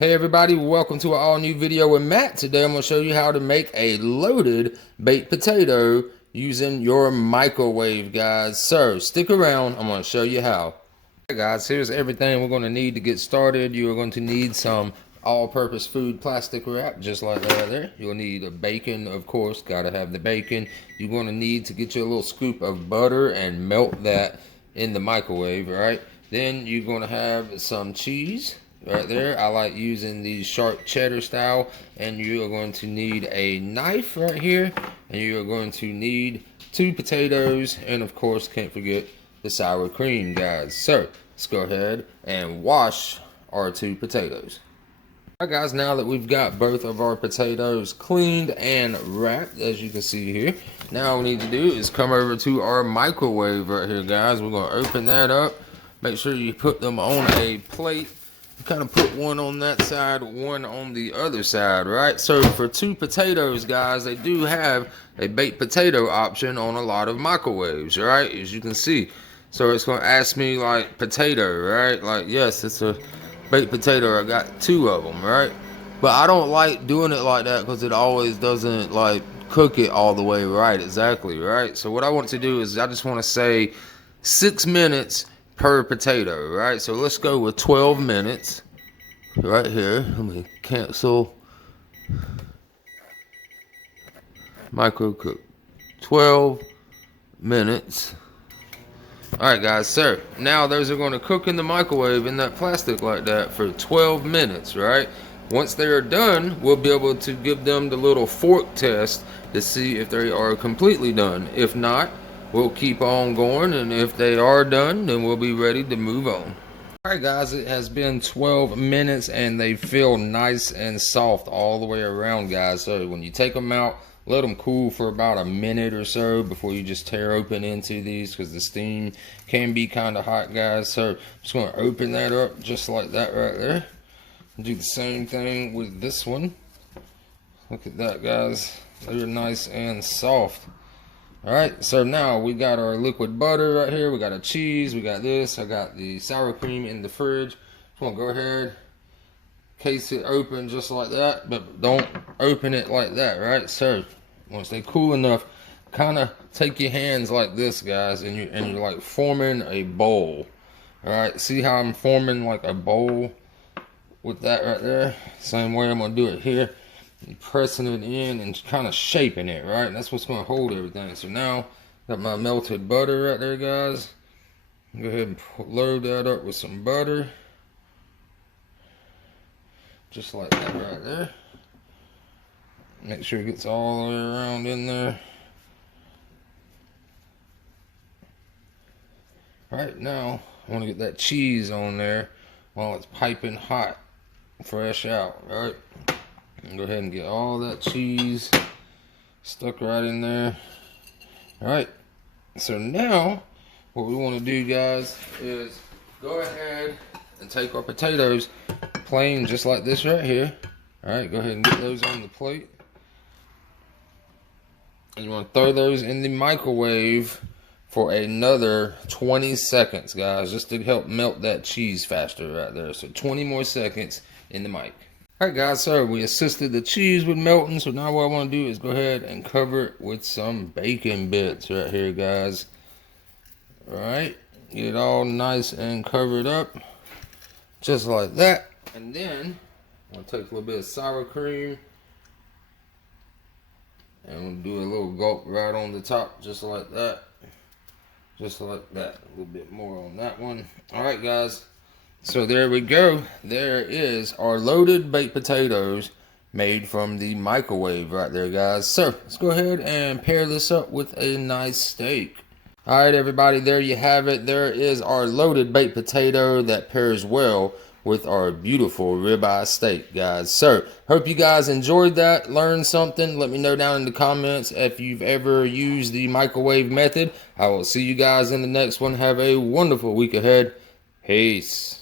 Hey everybody, welcome to an all new video with Matt. Today I'm going to show you how to make a loaded baked potato using your microwave, guys. So stick around, I'm going to show you how. Hey guys, here's everything we're going to need to get started. You're going to need some all-purpose food plastic wrap, just like that there. You'll need a bacon, of course, gotta have the bacon. You're going to need to get you a little scoop of butter and melt that in the microwave, right? Then you're going to have some cheese. Right there, I like using the sharp cheddar style, and you are going to need a knife right here, and you are going to need 2 potatoes, and of course can't forget the sour cream, guys. So let's go ahead and wash our 2 potatoes. Alright guys, now that we've got both of our potatoes cleaned and wrapped, as you can see here, now all we need to do is come over to our microwave right here, guys. We're going to open that up. Make sure you put them on a plate. Kind of put one on that side, one on the other side, right? So for 2 potatoes, guys, they do have a baked potato option on a lot of microwaves, right? As you can see. So it's going to ask me like potato, right? Like, yes, it's a baked potato. I got 2 of them, right? But I don't like doing it like that because it always doesn't like cook it all the way right, exactly, right? So what I want to do is I just want to say 6 minutes per potato, right? So let's go with 12 minutes right here. Let me cancel micro cook. 12 minutes. Alright guys, so now those are going to cook in the microwave in that plastic like that for 12 minutes, right? Once they are done, we'll be able to give them the little fork test to see if they are completely done. If not, we'll keep on going, and if they are done, then we'll be ready to move on. Alright guys, it has been 12 minutes and they feel nice and soft all the way around, guys. So when you take them out, let them cool for about a minute or so before you just tear open into these, because the steam can be kind of hot, guys. So I'm just going to open that up just like that right there. Do the same thing with this one. Look at that, guys. They're nice and soft. Alright, so now we got our liquid butter right here. We got a cheese. We got this. I got the sour cream in the fridge. Just want to go ahead, case it open just like that, but don't open it like that, right? So once they cool enough, kind of take your hands like this, guys, and you're like forming a bowl. Alright, see how I'm forming like a bowl with that right there? Same way I'm going to do it here. And pressing it in and kind of shaping it, right? That's what's going to hold everything. So now, got my melted butter right there, guys. Go ahead and load that up with some butter. Just like that right there. Make sure it gets all the way around in there. Alright, now, I want to get that cheese on there while it's piping hot, fresh out, right? Go ahead and get all that cheese stuck right in there. Alright, so now what we want to do, guys, is go ahead and take our potatoes plain just like this right here. Alright, go ahead and get those on the plate. And you want to throw those in the microwave for another 20 seconds, guys, just to help melt that cheese faster right there. So 20 more seconds in the mic. Alright guys, so we assisted the cheese with melting, so now what I want to do is go ahead and cover it with some bacon bits right here, guys. Alright, get it all nice and covered up, just like that. And then, I'll take a little bit of sour cream, and we'll do a little gulp right on the top, just like that. Just like that, a little bit more on that one. Alright guys. So there we go. There is our loaded baked potatoes made from the microwave right there, guys. So let's go ahead and pair this up with a nice steak. Alright everybody, there you have it. There is our loaded baked potato that pairs well with our beautiful ribeye steak, guys. So hope you guys enjoyed that, learned something. Let me know down in the comments if you've ever used the microwave method. I will see you guys in the next one. Have a wonderful week ahead. Peace.